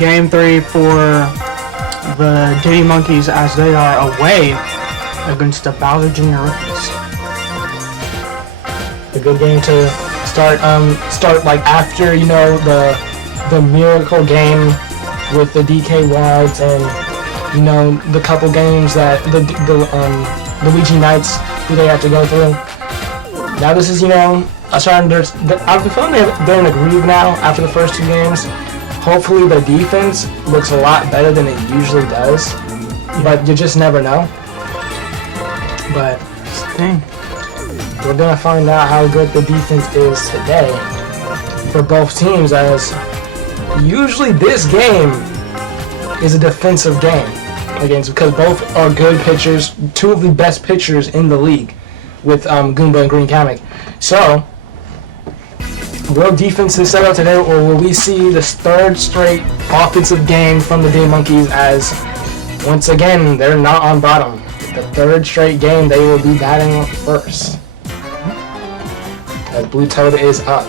Game 3 for the Diddy Monkeys as they are away against the Bowser Jr. Rookies. A good game to start like after, you know, the miracle game with the DK Wads and, you know, the couple games that the Luigi Knights who they have to go through. Now this is, you know, I'm feeling they're in a groove now after the first 2 games. Hopefully the defense looks a lot better than it usually does, but you just never know. But that's the thing. We're gonna find out how good the defense is today for both teams, as usually this game is a defensive game against, because both are good pitchers, 2 of the best pitchers in the league with Goomba and Green Kamek. So, will defense is set up today, or will we see the 3rd straight offensive game from the DM Monkeys, as once again they're not on bottom. The 3rd straight game they will be batting first, as Blue Toad is up.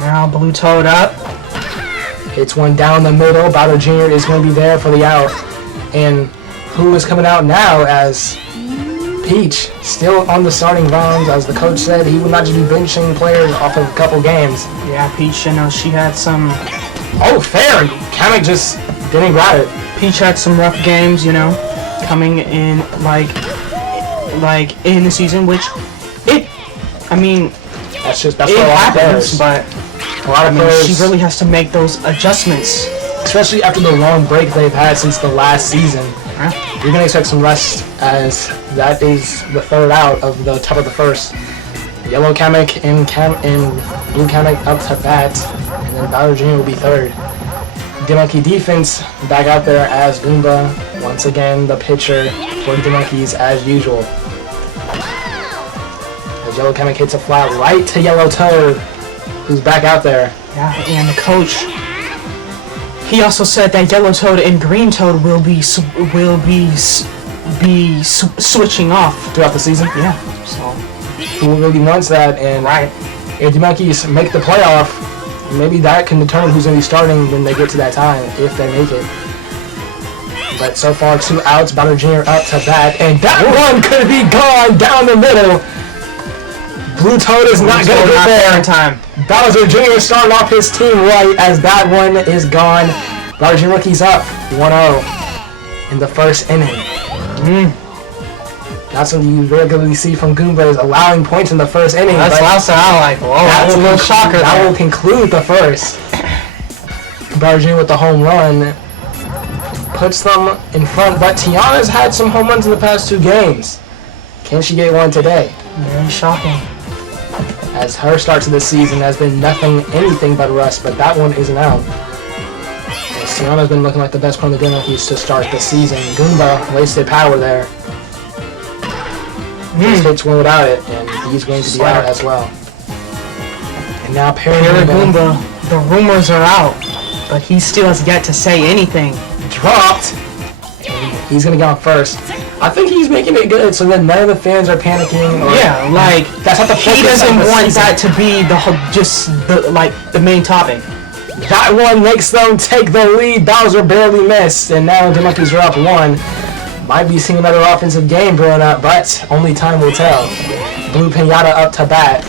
Now Blue Toad up. Hits one down the middle. Birdo Jr. is going to be there for the out. And who is coming out now, as Peach still on the starting rounds, as the coach said he would not just be benching players off of a couple games. Yeah, Peach, you know, she had some... Oh, fair! Kamek just didn't grab it. Peach had some rough games, you know, coming in like in the season, which I mean, that's it what a lot happens, of but a lot of players, she really has to make those adjustments, especially after the long break they've had since the last season. Huh? You're gonna expect some rest, as that is the 3rd out of the top of the 1st. Yellow Kamek and Blue Kamek up to bat, and then Birdo Jr. will be 3rd. DM Monkey defense back out there as Goomba, once again the pitcher for the DM Monkeys as usual. As Yellow Kamek hits a fly right to Yellow Toad, who's back out there. Yeah, and the coach, he also said that Yellow Toad and Green Toad will be switching off throughout the season. Yeah, so who really wants that? And right, if the Monkeys make the playoff, maybe that can determine who's going to be starting when they get to that time, if they make it. But so far, 2 outs, Birdo Jr. up to bat, and that one could be gone down the middle. Blue Toad is not going to get there in time. Bowser Jr. starting off his team right, as that one is gone. Bowser Jr. Rookies up 1-0 in the 1st inning. That's something you regularly see from Goomba, is allowing points in the 1st inning. That's last I like. Whoa, that's a little shocker. That will conclude the 1st. Bowser Jr. with the home run puts them in front, but Tiana's had some home runs in the past 2 games. Can she get one today? Very shocking. As her start to the season has been anything but rust, but that one isn't out. As Tiana's been looking like the best player in the game to start the season. Goomba wasted power there. Just hits one without it, and he's going to be out as well. And now Goomba, the rumors are out, but he still has yet to say anything. Dropped. And he's going to go on first. I think he's making it good so that none of the fans are panicking. Yeah, like that's not the he doesn't want that to be the main topic. That one makes them take the lead. Bowser barely missed, and now the Monkeys are up 1. Might be seeing another offensive game brewing up, but only time will tell. Blue Pinata up to bat.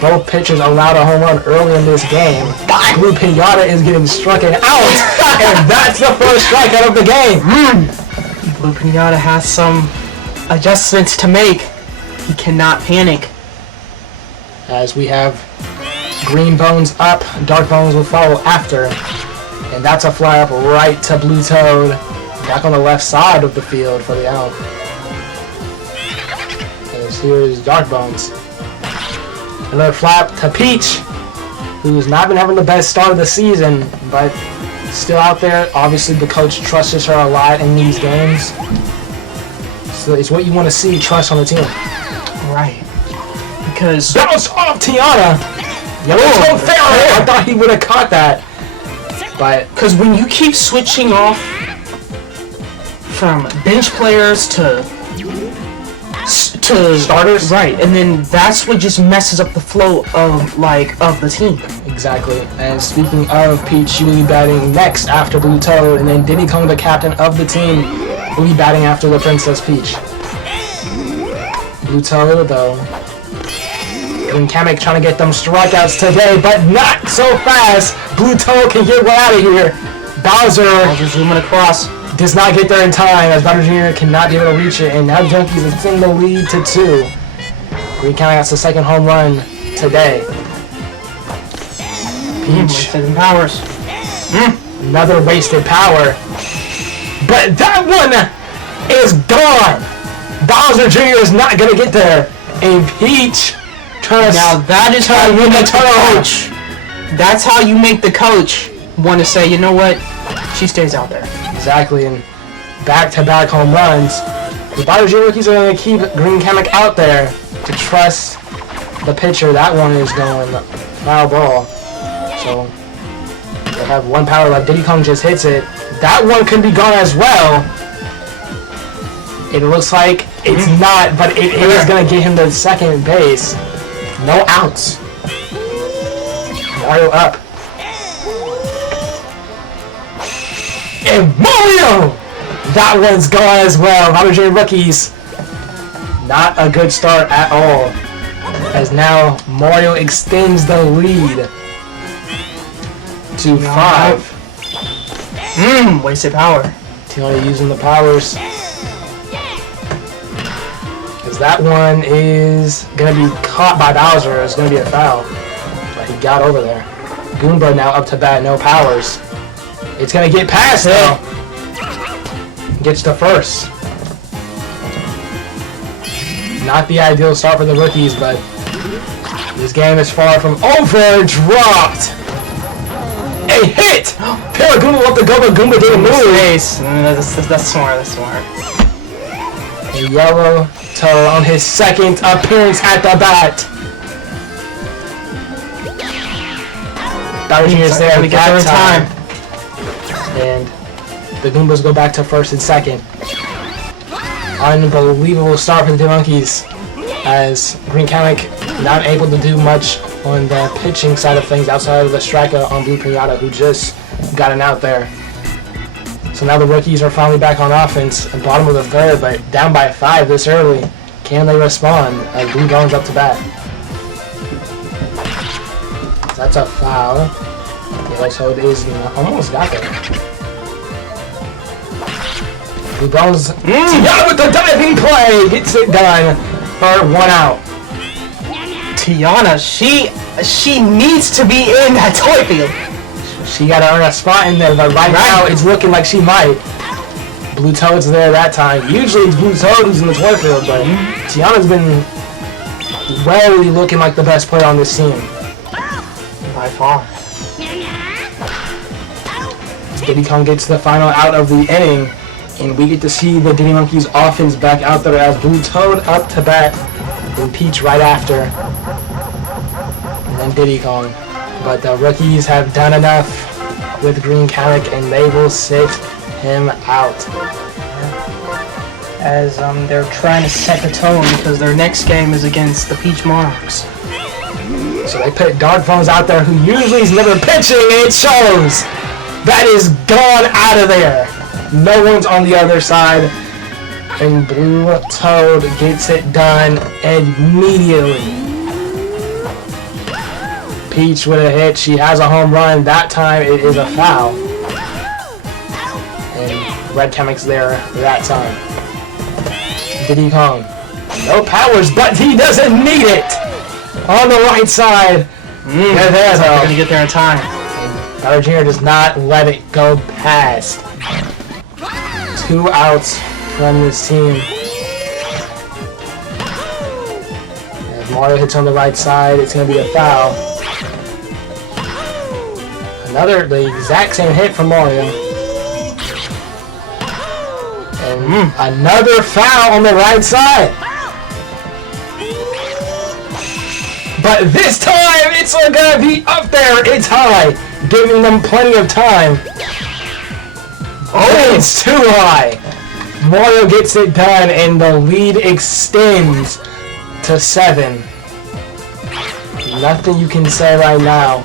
Both pitchers allowed a home run early in this game. Blue Pinata is getting struck out, and that's the 1st strikeout of the game. Blue Pinata has some adjustments to make. He cannot panic. As we have Green Bones up, Dark Bones will follow after. And that's a fly up right to Blue Toad. Back on the left side of the field for the out. As here is Dark Bones. Another flap to Peach, who's not been having the best start of the season, but still out there. Obviously, the coach trusts her a lot in these games. So it's what you want to see, trust on the team. Right. Because... Bounce off Tiana! Yellow fair! I thought he would have caught that. But... Because when you keep switching off from bench players to to starters. Right, and then that's what just messes up the flow of the team. Exactly. And speaking of Peach, she will be batting next after Blue Toad, and then Diddy Kong, the captain of the team, will be batting after the Princess Peach. Blue Toad, though, and Kamek trying to get them strikeouts today, but not so fast. Blue Toad can get one out of here. Bowser's zooming across. Does not get there in time, as Bowser Jr. cannot be able to reach it, and now Junkies is in the lead to 2. Green Kamek gets the second home run today. Peach. Wasted powers. Another wasted power. But that one is gone. Bowser Jr. is not going to get there. And Peach trying to... Now that is how you make the coach. That's how you make the coach want to say, you know what? She stays out there. Exactly. And back-to-back home runs. The Bowser Jr. rookies are going to keep Green Kamek out there to trust the pitcher. That one is going foul ball. So they have one power left. Diddy Kong just hits it. That one could be gone as well. It looks like it's not, but it is going to get him to second base. No outs. Mario up. And Mario! That one's gone as well. Bowser Jr. rookies. Not a good start at all. As now Mario extends the lead to 5. Wasted power. Tiana using the powers. Because that one is going to be caught by Bowser. It's going to be a foul. But he got over there. Goomba now up to bat, no powers. It's going to get past though. Gets to first. Not the ideal start for the rookies, but this game is far from over. Dropped. A hit! Paragoomba let the go, but Goomba didn't move. That's smart, that's smart. A Yellow Toad on his second appearance at the bat. Bowser Jr. is there at that time. And the Goombas go back to first and second. Unbelievable start for the DM Monkeys, as Green Kamek not able to do much on the pitching side of things outside of the striker on Blue Pinata, who just got an out there. So now the rookies are finally back on offense, at bottom of the third, but down by 5 this early. Can they respond as Blue Bones up to bat? That's a foul. Yellow Toad is almost got there. Blue Bones Tiana with the diving play gets it done for 1 out. Tiana, she needs to be in that toy field. She got to earn a spot in there, but right now it's looking like she might. Blue Toad's there that time. Usually it's Blue Toad who's in the toy field, but Tiana's been really looking like the best player on this team. By far. Diddy Kong gets the final out of the inning, and we get to see the Diddy Monkeys offense back out there as Blue Toad up to bat and Peach right after. And then Diddy Kong. But the rookies have done enough with Green Kamek, and they will sit him out. As they're trying to set the tone because their next game is against the Peach Monarchs. So they put Dark Phones out there, who usually is never pitching, and it shows. That is gone out of there. No one's on the other side. And Blue Toad gets it done immediately. Peach with a hit. She has a home run. That time it is a foul. And Red Kamek's there that time. Diddy Kong. No powers, but he doesn't need it. On the right side. They're there, They're going to get there in time. Bowser Jr. does not let it go past. 2 outs from this team. As Mario hits on the right side, it's going to be a foul. The exact same hit from Mario. And another foul on the right side. But this time, it's gonna be up there. It's high, giving them plenty of time. Oh, it's too high. Mario gets it done, and the lead extends to 7. Nothing you can say right now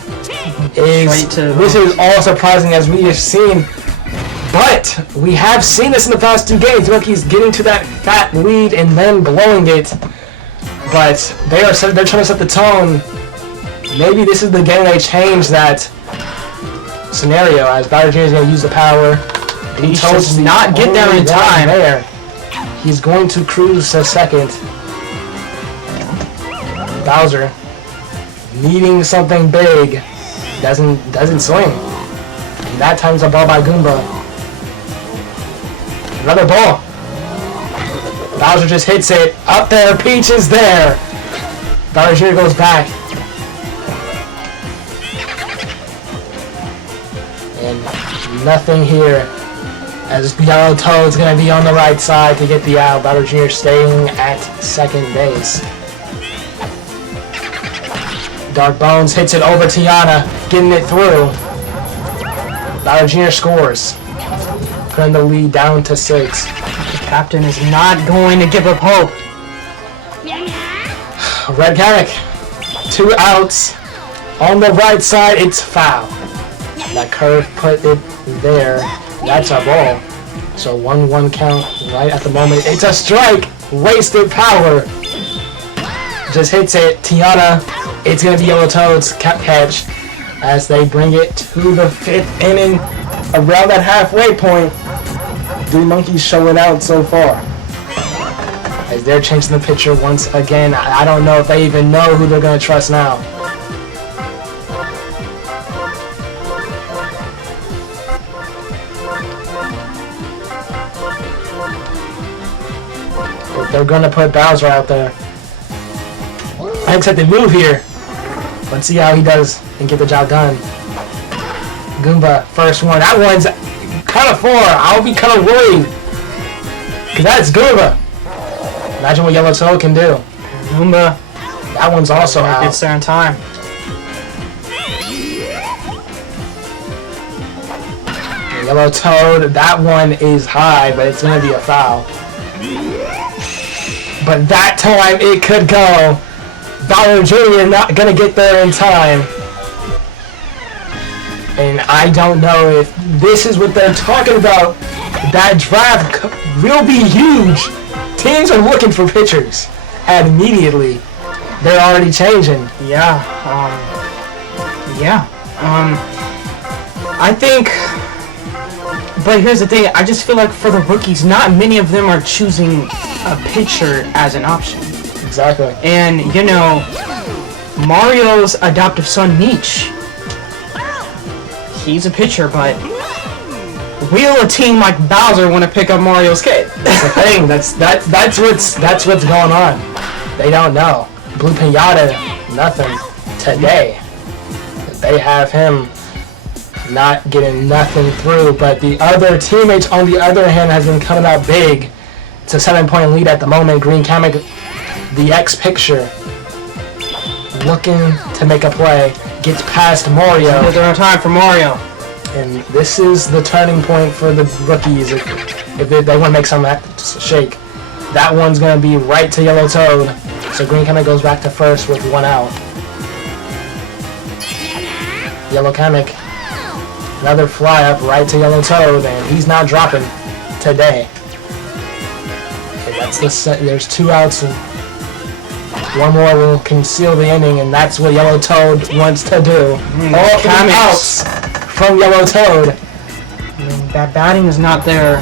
is this is all surprising as we have seen, but we have seen this in the past 2 games. Monkeys getting to that fat lead and then blowing it, but they're trying to set the tone. Maybe this is the game they change that scenario, as Bowser Jr. is going to use the power. He does not get there in time. There. He's going to cruise to 2nd. Bowser needing something big. Doesn't swing. And that time's a ball by Goomba. Another ball. Bowser just hits it. Up there, Peach is there. Bowser Jr. goes back. And nothing here. As Yellow Toad's going to be on the right side to get the out. Bowser Jr. staying at 2nd base. Dark Bones hits it over Tiana, getting it through. Bowser Jr. scores, putting the lead down to 6. The captain is not going to give up hope. Red Kamek, 2 outs. On the right side, it's foul. That curve put it there. That's a ball. So 1-1 count right at the moment. It's a strike. Wasted power. Just hits it. Tiana. It's going to be Yellow Toad's catch as they bring it to the 5th inning. Around that halfway point, the Monkeys showing out so far. As they're changing the pitcher once again. I don't know if they even know who they're going to trust now. But they're going to put Bowser out there. Unexpected move here. Let's see how he does and get the job done. Goomba, first one. That one's kind of far. I'll be kind of worried. Because that's Goomba. Imagine what Yellow Toad can do. Goomba. That one's also out. Gets there in time. Yellow Toad, that one is high, but it's going to be a foul. But that time it could go. Bowser Jr. not going to get there in time. And I don't know if this is what they're talking about. That draft will be huge. Teams are looking for pitchers. And immediately, they're already changing. Yeah. I think... But here's the thing. I just feel like for the rookies, not many of them are choosing a pitcher as an option. Exactly. And, you know, Mario's adoptive son, Peach, he's a pitcher, but will a team like Bowser want to pick up Mario's kid? That's the thing. That's what's going on. They don't know. Blue Pinata, nothing today. They have him not getting nothing through, but the other teammates, on the other hand, has been coming out big. It's a 7-point lead at the moment. Green Kamek, the X picture, looking to make a play, gets past Mario. They're on time for Mario. And this is the turning point for the rookies if they want to make some shake. That one's going to be right to Yellow Toad. So Green Kamek goes back to first with 1 out. Yellow Kamek, another fly up right to Yellow Toad, and he's not dropping today. And that's there's 2 outs, and 1 more will conceal the inning, and that's what Yellow Toad wants to do. All outs from Yellow Toad. That batting is not their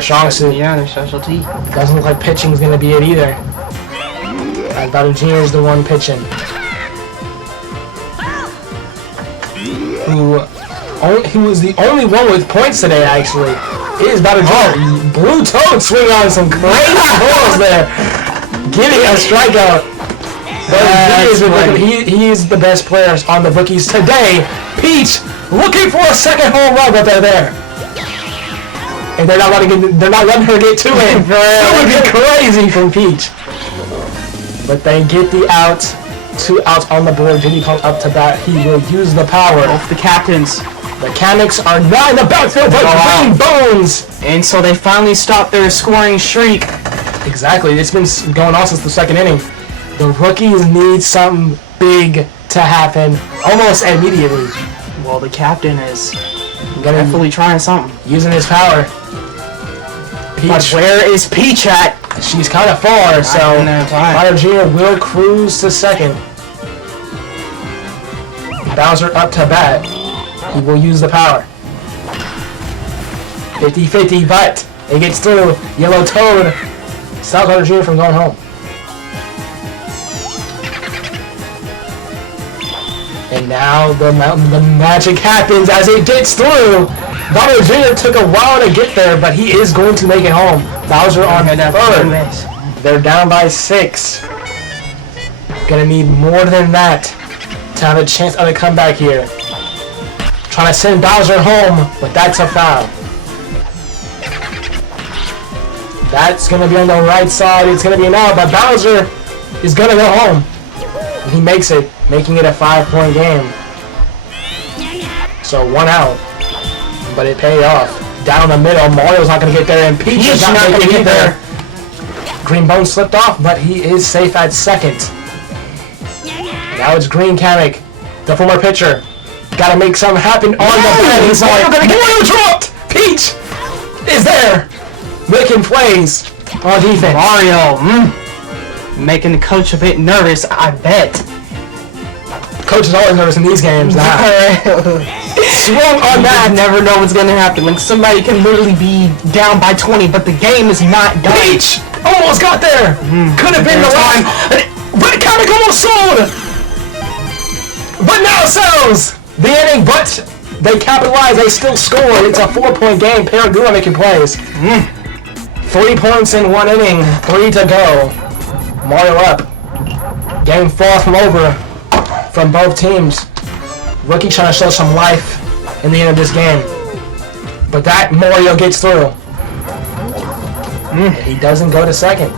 strong suit. Yeah, their specialty. Doesn't look like pitching is going to be it either. As Bowser Jr. is the one pitching. Who was the only one with points today, actually, is Bowser Jr. Blue Toad swinging on some crazy balls there. Getting a strikeout. He is the best player on the rookies today. Peach looking for a second home run, but they're there. And they're not letting her get to it. That would be crazy from Peach. But they get the out. 2 outs on the board. Diddy comes up to bat. He will use the power. Both the captains. The Mechanics are not in the backfield, but Green Bones! And so they finally stopped their scoring streak. Exactly. It's been going on since the second inning. The rookies need something big to happen almost immediately. Well, the captain is definitely trying something. Using his power. Peach. But where is Peach at? She's kind of far, so Wario Jr. will cruise to second. Bowser up to bat. He will use the power. 50-50, but it gets through. Yellow Toad stops Wario Jr. from going home. And now the magic happens as it gets through. Wario Jr. took a while to get there, but he is going to make it home. Bowser on third. They're down by 6. Gonna need more than that to have a chance of a comeback here. Trying to send Bowser home, but that's a foul. That's gonna be on the right side. It's gonna be an out, but Bowser is gonna go home. He makes it, making it a 5-point game. So 1 out, but it paid off. Down the middle, Mario's not gonna get there, and Peach is not gonna get there. Green Bone slipped off, but he is safe at second. Now it's Green Kamek, the former pitcher. Gotta make something happen on the bed. He's like, Mario dropped! Peach is there, making plays on defense. Mario, making the coach a bit nervous, I bet. Coach is always nervous in these games now. Swung on that. You never know what's gonna happen. Like, somebody can literally be down by 20, but the game is not done. Peach almost got there. Could have been the line. But Kamek almost sold. But now sells the inning, but they capitalize. They still score. It's a 4-point game. Paragula making plays. 3 points in 1 inning. 3 to go. Mario up. Game far from over from both teams. Rookie trying to show some life in the end of this game. But that Mario gets through. He doesn't go to second.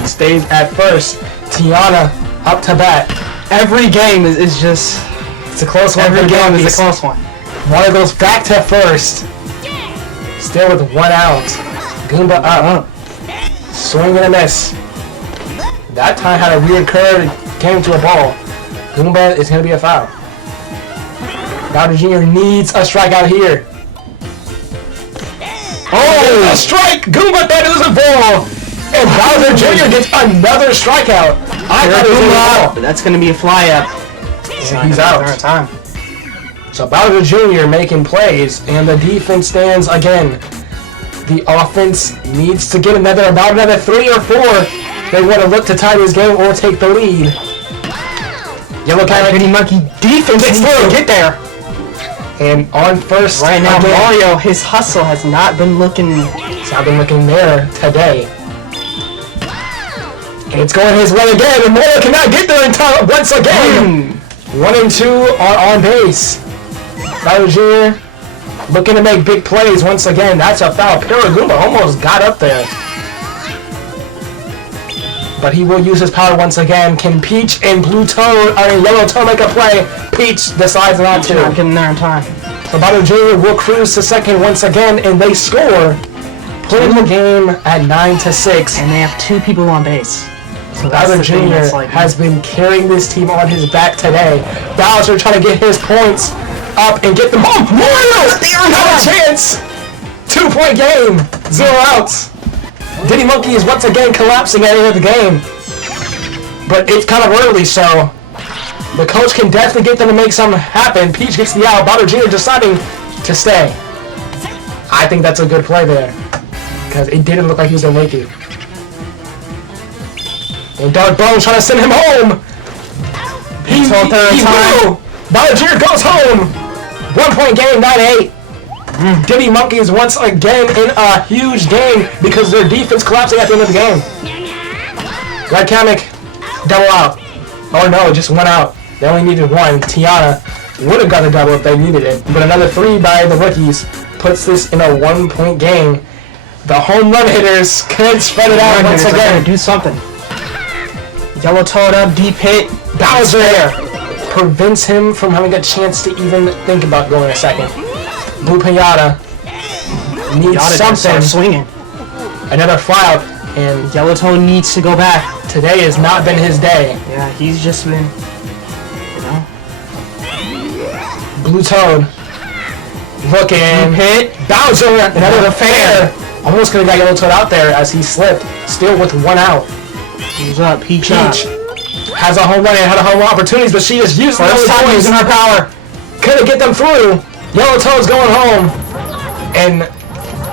He stays at first. Tiana up to bat. Every game is just... It's a close one. Every game is a close one. Mario goes back to first. Still with 1 out. Goomba up. Swing and a miss. That time had a weird curve. Came to a ball. Goomba is going to be a foul. Bowser Jr. needs a strikeout here. Oh, a strike! Goomba thought it was a ball! And Bowser Jr. gets another strikeout. I thought it was a ball. That's going to be a fly up. He's out. So Bowser Jr. making plays, and the defense stands again. The offense needs to get about another 3 or 4. They want to look to tie this game or take the lead. Yellow Kamek, Diddy Monkey defense needs to get there. And on first right now, again, Mario, his hustle has not been looking. It's not been looking there today. And it's going his way again, and Mario cannot get there in time once again. 1 and 2 are on base. Bowser Jr. looking to make big plays once again. That's a foul. Paragula almost got up there. But he will use his power once again. Can Peach and Blue Toad or Yellow Toad make a play? Peach decides not to. Not getting there in time. So Bowser Jr. will cruise to second once again, and they score, putting the game at 9-6. And they have 2 people on base. So Bowser Jr. has been carrying this team on his back today. Bowser trying to get his points up and get them home. Mario! Not a chance! 2-point game. 0 outs. Diddy Monkeys once again collapsing at the end of the game. But it's kind of early, so the coach can definitely get them to make something happen. Peach gets the out. Bowser Jr. deciding to stay. I think that's a good play there, because it didn't look like he was going to make it. And Dark Bones trying to send him home. He will. Bowser Jr. goes home. 1-point game, 9-8. Diddy Monkeys once again in a huge game because their defense collapsing at the end of the game. Red Kamek, double out. Oh no, just 1 out. They only needed 1. Tiana would have got a double if they needed it. But another 3 by the rookies puts this in a 1-point game. The home run hitters could spread it out once again. Do something. Yellow Toad up, deep hit. Bowser there. prevents him from having a chance to even think about going a second. Blue Pinata needs something. Swinging. Another fly out, and Yellow Toad needs to go back. today has not been his day. Yeah, he's just been, you know. Blue Toad looking. Hit. Bowser, another fair. Almost could have got Yellow Toad out there as he slipped. Still with one out. He's up. Peach has a home run and had a home run opportunities, but she just used first time using her power. Couldn't get them through. Yellow Toad's going home. And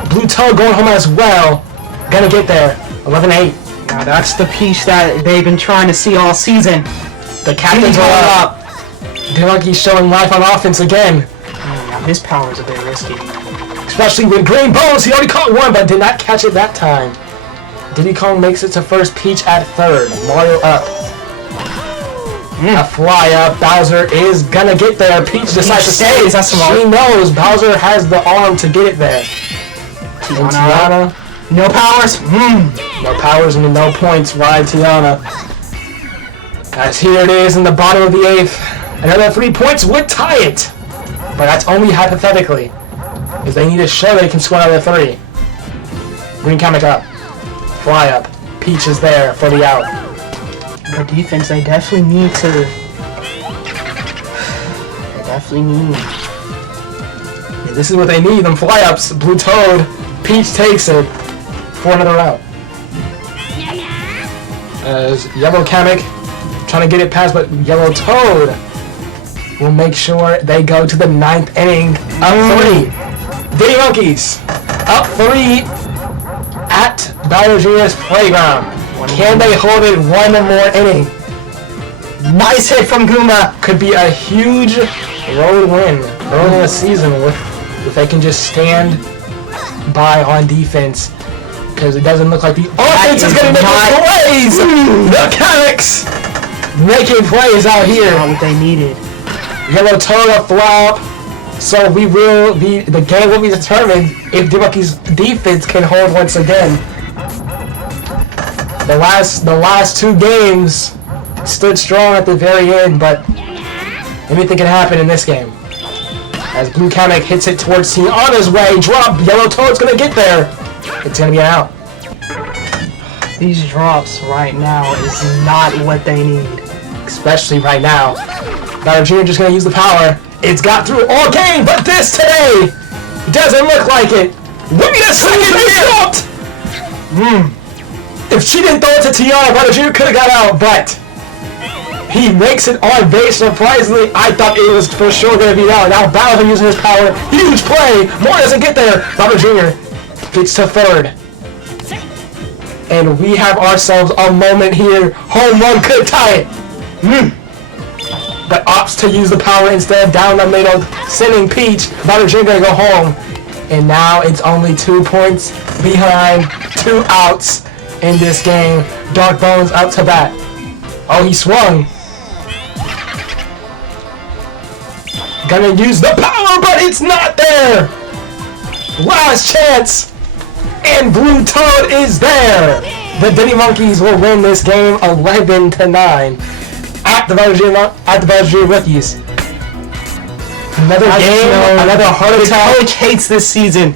Blue Toad going home as well. Gonna get there. 11-8. Now that's the Peach that they've been trying to see all season. The captains are up. DM Monkey's showing life on offense again. Now his power is a bit risky. Especially with Green Bones. He already caught one, but did not catch it that time. Diddy Kong makes it to first. Peach at third. Mario up. A fly up. Bowser is gonna get there. Peach decides to stay. She knows Bowser has the arm to get it there. And Tiana. No powers. No powers and no points. Ride Tiana. As here it is in the bottom of the 8th. Another 3 points would tie it. But that's only hypothetically. Because they need to show they can score another 3. Green Kamek up. Fly up. Peach is there for the out. The defense, they definitely need to. Yeah, this is what they need. Them fly ups. Blue Toad. Peach takes it for another out. As Yellow Kamek trying to get it past, but Yellow Toad will make sure they go to the 9th inning. Up 3. Diddy Monkeys up 3 at Bowser Jr.'s playground. Can they hold it one more inning? Nice hit from Goomba. Could be a huge road win early in the season if they can just stand by on defense. Because it doesn't look like the offense is going to make plays. The Kameks making plays out here. Not what they needed. Yellow Toad up flop. So the game will be determined if DM Monkey's defense can hold once again. The last 2 games stood strong at the very end, but anything can happen in this game. As Blue Kamek hits it towards Tiana's way, drop. Yellow Toad's gonna get there. It's gonna be an out. These drops right now is not what they need. Especially right now. Bowser Jr. just gonna use the power. It's got through all game, but this today doesn't look like it. Wait a second, they dropped! If she didn't throw it to Tiana, Bowser Jr. could have got out, but he makes it on base. Surprisingly, I thought it was for sure going to be out. Now Bowser using his power. Huge play. More doesn't get there. Bowser Jr. gets to third. And we have ourselves a moment here. Home run could tie it. But opts to use the power instead. Down the middle, sending Peach. Bowser Jr. going to go home. And now it's only 2 points behind. 2 outs in this game. Dark Bones out to bat. Oh, he swung. Gonna use the power, but it's not there. Last chance. And Blue Toad is there. The Diddy Monkeys will win this game 11-9 at the Bowser Jr. Rookies. Another game, another heart attack. The coach hates this season.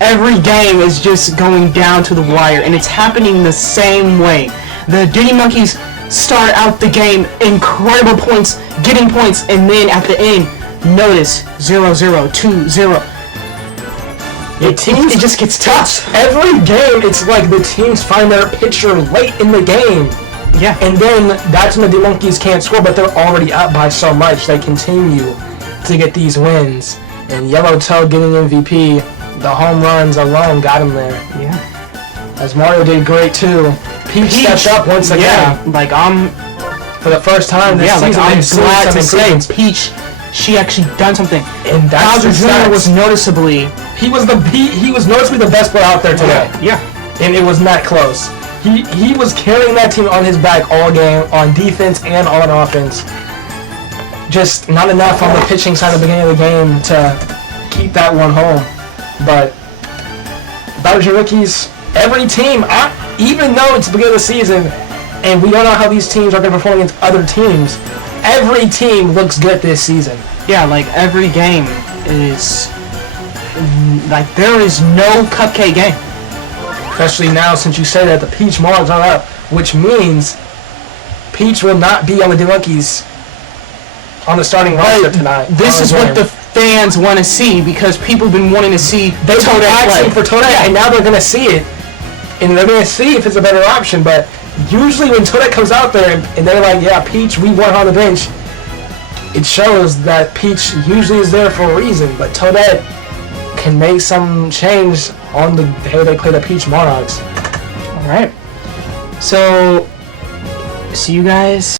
Every game is just going down to the wire, and it's happening the same way. The Diddy Monkeys start out the game, incredible points, getting points, and then at the end, notice 0-0, 2-0. It just gets tough. Every game, it's like the teams find their pitcher late in the game. Yeah. And then that's when the Diddy Monkeys can't score, but they're already up by so much. They continue to get these wins. And Yellow Toad getting MVP. The home runs alone got him there. Yeah. As Mario did great too. Peach stepped up once again. Yeah, like for the first time this season. I'm glad to say Peach, she actually done something. And Bowser Jr. was noticeably. He was noticeably the best player out there today. Yeah. And it was not close. He was carrying that team on his back all game, on defense and on offense. Just not enough on the pitching side at the beginning of the game to keep that one home. But Bowser Rookies, every team, even though it's the beginning of the season, and we don't know how these teams are going to perform against other teams, every team looks good this season. Yeah, like every game is like there is no cupcake game. Especially now since you say that the Peach Monarchs are up, which means Peach will not be on the DM Monkeys on the starting roster tonight. This is what the fans want to see because people have been wanting to see They've been Toadette asking play. for Toadette, and now they're going to see it. And they're going to see if it's a better option. But usually when Toadette comes out there and they're like, yeah, Peach, we want her on the bench, it shows that Peach usually is there for a reason. But Toadette can make some change on the day they play the Peach Monarchs. Alright. So, see you guys